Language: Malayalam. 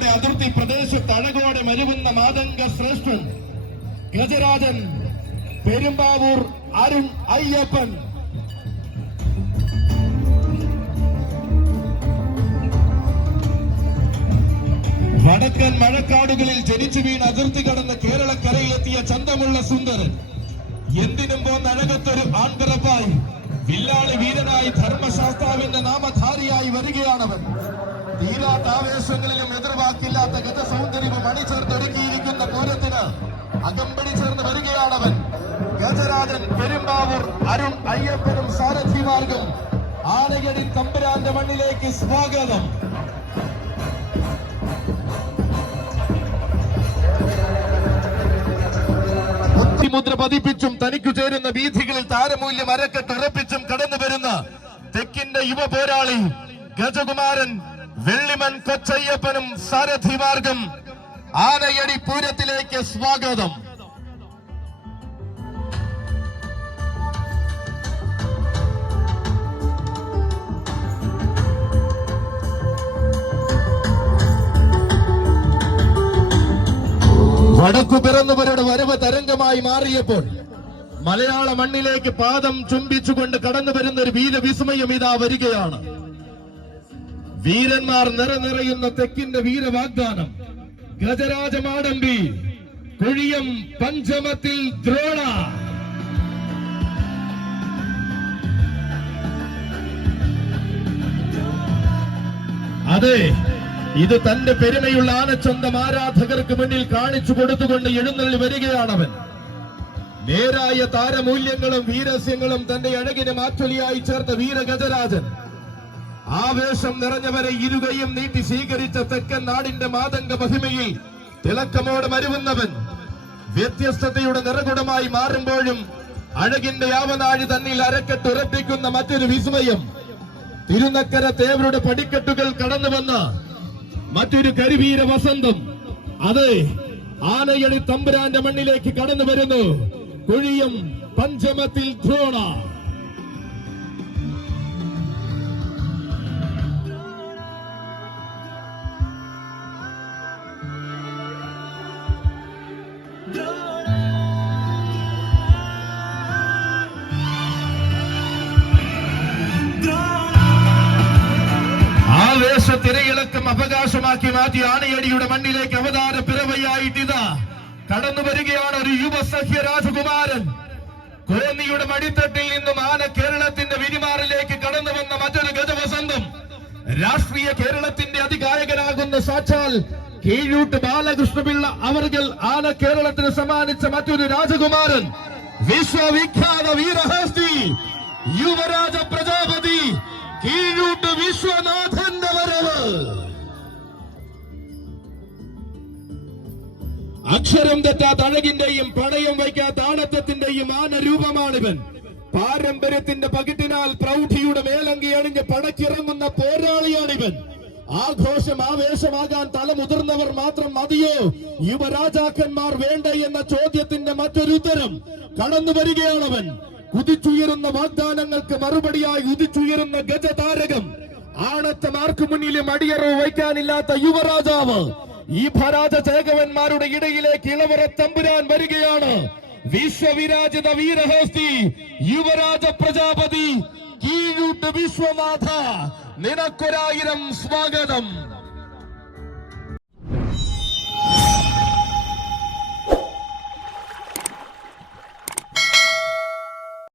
ആനയടിയുടെ അതിർത്തി പ്രദേശത്ത് അഴകോടെ മരുവുന്ന മാതംഗ ശ്രേഷ്ഠൻ ഗജരാജൻ പെരുമ്പാവൂർ അരുൺ അയ്യപ്പൻ. വടക്കൻ മഴക്കാടുകളിൽ ജനിച്ചു വീണ് അതിർത്തി കടന്ന് കേരളക്കരയിലെത്തിയ ചന്തമുള്ള സുന്ദരൻ. എന്തിനും പോന്നഴകത്തൊരു ആൺപിറപ്പായി വില്ലാളി വീരനായി ധർമ്മശാസ്താവിന്റെ നാമധാരിയായി വരികയാണവൻ. തീരാത്ത ആവേശങ്ങളിലും എതിർവാക്കില്ലാത്ത ഗജസൗന്ദര്യവും അണിചേർത്തൊരുക്കിയിരിക്കുന്ന പൂരത്തിന് അകമ്പടി ചേർന്ന് വരികയാണവൻ. ഗജരാജൻ പെരുമ്പാവൂർ അരുൺ അയ്യപ്പനും സാരഥിമാർഗം ആനയടി തമ്പുരാന്റെ മണ്ണിലേക്ക് സ്വാഗതം. മുദ്ര പതിപ്പിച്ചും തനിക്കു ചേരുന്ന വീഥികളിൽ താരമൂല്യം അരക്കെട്ടുറപ്പിച്ചും കടന്നു വരുന്ന തെക്കിന്റെ യുവ പോരാളി ഗജകുമാരൻ വെള്ളിമൺ കൊച്ചയ്യപ്പനും സാരഥിമാർഗം ആനയടി പൂരത്തിലേക്ക് സ്വാഗതം. വടക്കു പിറന്നവരുടെ വരവ് തരംഗമായി മാറിയപ്പോൾ മലയാള മണ്ണിലേക്ക് പാദം ചുംബിച്ചുകൊണ്ട് കടന്നു വരുന്ന ഒരു വീരവിസ്മയം ഇതാ വരികയാണ്. വീരന്മാർ നിറയുന്ന തെക്കിന്റെ വീരവാഗ്ദാനം ഗജരാജമാടമ്പി കുഴിയം പഞ്ചമത്തിൽ ദ്രോണ. അതെ, ഇത് തന്റെ പെരുമയുള്ള ആനച്ചന്തം ആരാധകർക്ക് മുന്നിൽ കാണിച്ചു കൊടുത്തുകൊണ്ട് എഴുന്നള്ളി വരികയാണവൻ. നേരായ താരമൂല്യങ്ങളും വീരസ്യങ്ങളും തന്റെ അഴകിന് മാറ്റൊലിയായി ചേർത്ത വീരഗജരാജൻ. ആവേശം നിറഞ്ഞവരെ ഇരുകയും നീട്ടി സ്വീകരിച്ച തെക്കൻ നാടിന്റെ മാതംഗ മഹിമയിൽ തിളക്കമോടെ മരുവുന്നവൻ. വ്യത്യസ്തതയുടെ നിറകുടമായി മാറുമ്പോഴും അഴകിന്റെ യാവനാഴി തന്നിൽ അരക്കെട്ടുറപ്പിക്കുന്ന മറ്റൊരു വിസ്മയം. തിരുനക്കര തേവരുടെ പടിക്കെട്ടുകൾ കടന്നുവന്ന മറ്റൊരു കരിവീര വസന്തം. അതെ, ആനയടി തമ്പുരാന്റെ മണ്ണിലേക്ക് കടന്നു വരുന്നു കുഴിയം പഞ്ചമത്തിൽ ദ്രോണ. തിരയിളക്കം അവകാശമാക്കി മാറ്റി ആനയടിയുടെ മണ്ണിലേക്ക് അവതാര പിറവയായിട്ടിതാ കടന്നു വരികയാണ് ഒരു യുവസഖ്യ രാജകുമാരൻ. കോന്നിയുടെ മടിത്തട്ടിൽ നിന്നും ആന കേരളത്തിന്റെ വിരിമാറിലേക്ക് കടന്നു വന്ന മറ്റൊരു ഗജവസന്തം. രാഷ്ട്രീയ കേരളത്തിന്റെ അതികായകനാകുന്ന സാക്ഷാൽ കീഴൂട്ട് ബാലകൃഷ്ണപിള്ള അവർകൾ ആന കേരളത്തിന് സമ്മാനിച്ച മറ്റൊരു രാജകുമാരൻ. വിശ്വവിഖ്യാത വീരഹസ്തി യുവരാജ പ്രജാപതി കീഴൂട്ട് വിശ്വനാഥന്റെ വരവ്. അക്ഷരം തെറ്റാത്ത അഴകിന്റെയും പണയം വയ്ക്കാത്ത ആണത്വത്തിന്റെയും ആനരൂപമാണിവൻ. പാരമ്പര്യത്തിന്റെ പകിട്ടിനാൽ പ്രൗഢിയുടെ മേലങ്കി അണിഞ്ഞ് പടക്കിറങ്ങുന്ന പോരാളിയാണിവൻ. ആഘോഷം ആവേശമാകാൻ തലമുതിർന്നവർ മാത്രം മതിയോ, യുവരാജാക്കന്മാർ വേണ്ട എന്ന ചോദ്യത്തിന്റെ മറ്റൊരു ഉത്തരം കടന്നു വരികയാണവൻ. കുതിച്ചുയരുന്ന വാഗ്ദാനങ്ങൾക്ക് മറുപടിയായി ഉദിച്ചുയരുന്ന ഗജതാരകം. ആണത്തമാർക്ക് മുന്നിലും അടിയറവ് വയ്ക്കാനില്ലാത്ത യുവരാജാവ്. ഈ ഭരാജ ചേകവന്മാരുടെ ഇടയിലേക്ക് ഇളവറ തമ്പുരാൻ വരികയാണ്. വിശ്വവിരാജിത വീരഹസ്തി യുവരാജ പ്രജാപതി കീഴൂട്ട് വിശ്വനാഥ, നിനക്കൊരായിരം സ്വാഗതം.